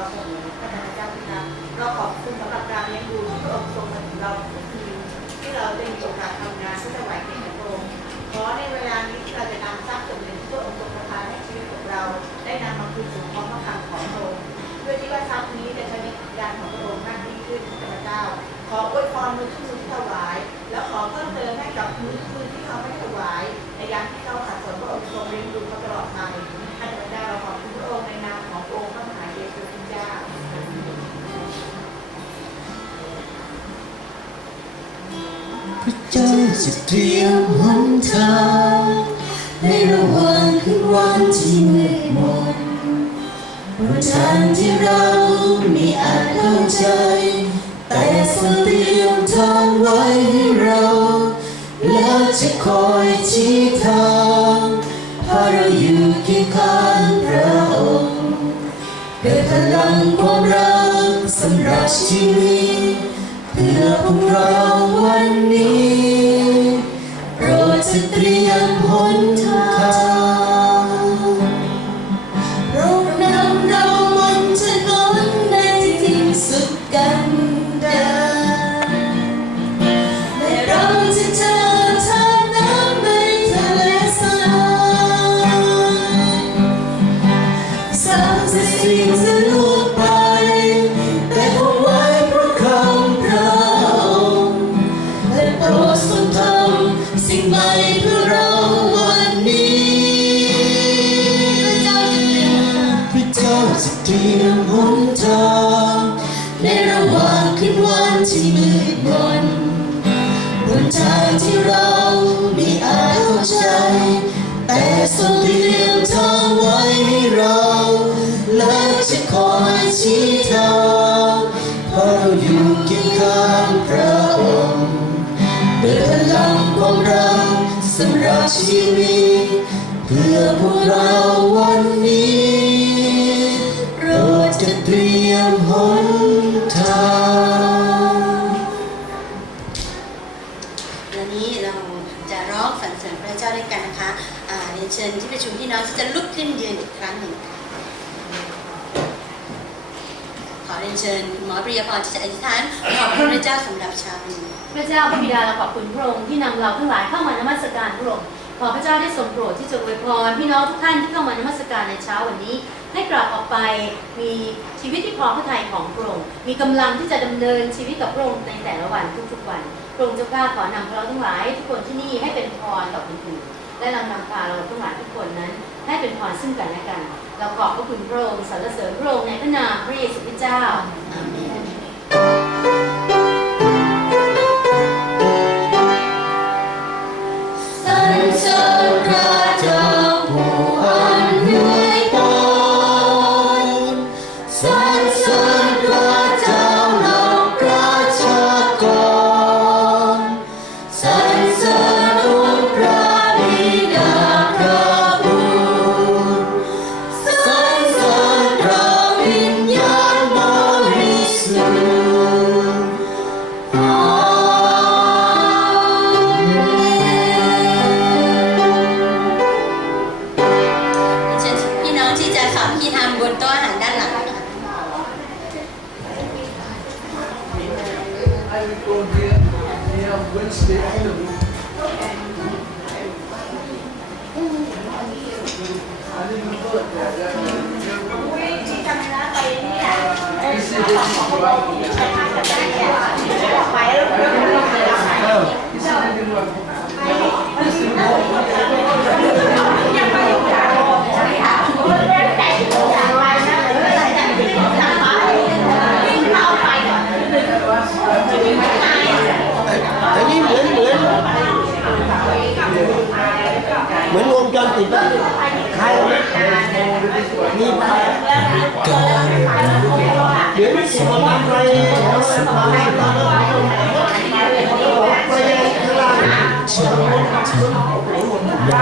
เราเสมอพระเจ้าที่รักเราขอบคุณสำหรับการเลี้ยงดูที่พระองค์ทรงมาถึงเราทุกทีที่เราได้มีโอกาสทำงานที่ถวายแด่พระองค์ขอในเวลานี้ที่เราจะนำทรัพย์ส่วนหนึ่งที่พระองค์ทรงประทานให้ชีวิตของเรา ได้นำมาคืนสู่พร้อมพระคำของพระองค์เพื่อที่ว่าทรัพย์นี้จะใช้ในการของพระองค์มากยิ่งขึ้นพระเจ้า ขออวยพรมือที่มือที่ถวาย แล้วขอเพิ่มเติมให้กับมือ ระเจ้าจะเตรียมหนทางในระหว่างคืนวันที่มืดมนบนทางที่เราไม่อาจเข้าใจ แต่ทรงเตรียมทางไว้ให้เรา แล้วจะคอยชี้ทางพาเราอยู่เคียงข้างพระองค์เกิดพลังความรักสำหรับชีวิต เพื่อพวกเราวันนี้ โปรดจะเตรียมหนทาง ระเจ้าจะเตรียมหนทางในระหว่างคืนวันที่มืดมนบนทางที่เราไม่อาจเข้าใจ แต่ทรงเตรียมทางไว้ให้เราและจะคอยชี้ทางเพราะเราอยู่เคียงข้างพระองค์ด้วยพลังความรักสำหรับชีวิตเพื่อพวกเราวันนี้ ด้วยกันนะคะเรียนเชิญที่ประชุมพี่น้องที่จะลุกขึ้นยืนอีกครั้งหนึ่งค่ะขอเรียนเชิญหมอปริยพรที่จะอธิษฐานขอบคุณพระเจ้าสำหรับชาวนี้พระเจ้าพระบิดาเราขอบคุณพระองค์ที่นำเราทั้งหลายเข้ามานมัสการพระองค์ ขอพระเจ้าได้ทรงโปรดที่จะอวยพรพี่น้องทุกท่านที่เข้ามานมัสการในเช้าวันนี้ ให้กลับออกไปมีชีวิตที่พร้อมพระทัยของพระองค์มีกำลังที่จะดำเนินชีวิตกับพระองค์ในแต่ละวันทุกๆวันพระองค์เจ้าข้าขอนำเราทั้งหลายทุกคนที่นี่ให้เป็นพรต่อคนอื่นและเรานำพาเราทั้งหลายทุกคนนั้นให้เป็นพรซึ่งกันและกัน เราขอบพระคุณพระองค์สรรเสริญพระองค์ในพระนามพระเยซูคริสต์เจ้า time we go here, we have Wednesday available. I didn't know that. That, that, that. เหมือนวงจรปิดป่ะใครมีไปเดี๋ยวนี้ส่งตามไปสบายสบายไปข้างล่าง